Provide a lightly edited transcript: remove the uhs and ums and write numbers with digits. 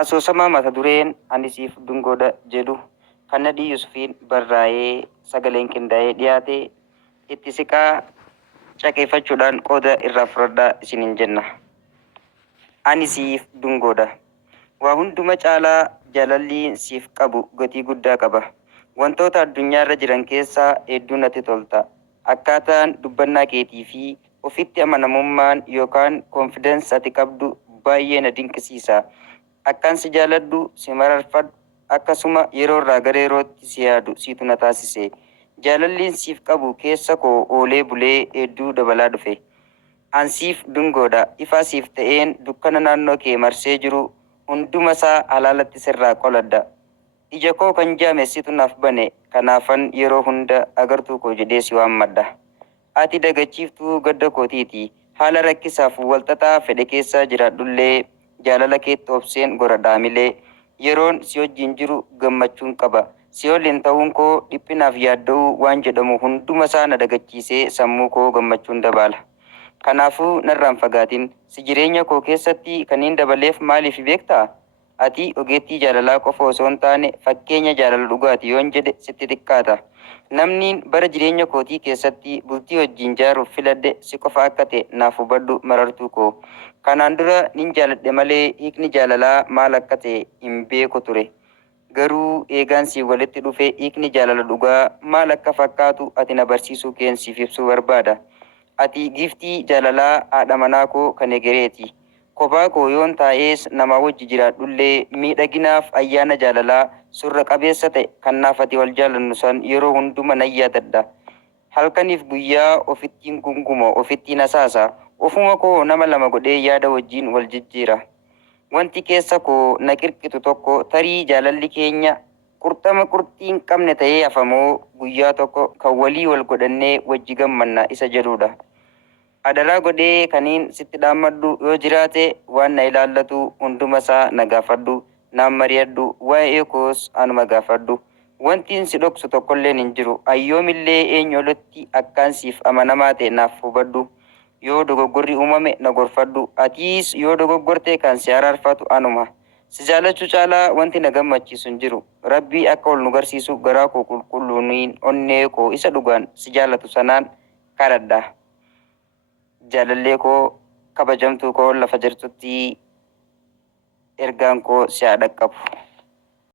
Asoosama mata dureen ani siif dungoodha jedhu kan Nadii Yusufiin barraa'ee sagaleen qindaa'ee dhiyaate itti siqaa caqeeffachuudhaan qooda irraa fudhadhaa isiniin jenna. Ani siif dungoodha. Waa hunduma caalaa jaalalli siif qabu gatii guddaa qaba. Wantoota addunyaarra jiran keessaa hedduu natti tolta. Akkaataan dubbannaa keetii fi ofitti amanamummaan yookaan konfidensi ati qabdu baay'ee na dinqisiisa. Akkaan si jaaladhu, si mararfadhu, akkasuma yeroo irraa gara yerootti si yaadu siitu na taasise. Jaalalliin siif qabu keessa koo oolee bulee hedduu dabalaa dhufe. An siif dungoodha. Ifaa siif ta'een dukkana naannoo kee marsee jiru hunduma isaa halaalatti sirraa qoladha. Ija koo kan jaamessitu naaf bane, kanaafan yeroo hunda agartuu koo jedhee si waammadha. Ati dagachiiftuu gadda kootiiti. Haala rakkisaaf walxaxaa fedhe keessa jiraadhullee jaalala keetti obseen goradhaa milee yeroon si wajjin jiru gammachuun qaba. Si waliin ta'uun koo dhiphinaaf yaadda'uu waan jedhamu hunduma isaa na dagachiisee sammuu koo gammachuun dabala. Kanaafuu narraan fagaatin si jireenya koo keessatti kanneen dabaleef maaliif beektaa? Ati ogeettii jaalalaa qofa osoo hin taane fakkeenya jaalala dhugaati yoon jedhe sitti xiqqaata. Namni bara jireenya kootii keessatti bultii wajjin jaaruuf filadhe si qofa akka ta'e naaf hubadhu marartuu koo. Kanaan dura nin jaaladhe malee hiikni jaalalaa maal akka ta'e hin beeku ture. Garuu eegaan si walitti dhufe hiikni jaalala dhugaa maal akka fakkaatu ati na barsiisuu keen siif ibsuu barbaada. Ati giftii jaalalaa haadha manaa koo kan egereeti. Kophaa koo yoon taa'ees namaa wajji jiraadhullee miidhaginaaf ayyaana jaalalaa surra qabeessa ta'e kan naaf ati wal jaalannu san yeroo hunduma nan yaadadha. Halkaniif guyyaa ofittiin gunguma ofittiin asaasa. Ofuma koo nama lama godhee yaada wajjin wal jijjiira. Wanti keessa koo na qirqitu tokko tarii jaalalli keenya qurxama qurxii hin qabne ta'ee hafamoo guyyaa tokko kan walii wal godhannee wajji gammanna isa jedhudha. Adaraa godhee kaniin sitti dhaammadhu yoo jiraate waan na ilaallatu hunduma isaa na gaafadhu, naan mari'adhu, waa'ee koos anuma gaafadhu. Wantiin si dhoksu tokkolleen hin jiru. Ayyoomillee eenyu olitti akkaan siif amanamaa ta'e naaf hubadhu. Yoo dogoggorri uumame na gorfadhu. Atiis yoo dogoggorte kan si araarfatu anuma. Si jaalachuu caalaa wanti na gammachiisu hin jiru. Rabbii akka ol nu garsiisu garaa koo qulqulluuniin onnee koo isa dhugaan si jaalatu sanaan kadhadha. Jaalallee koo kabajamtuu koo lafa jirtutti ergaan koo si haa dhaqqabu.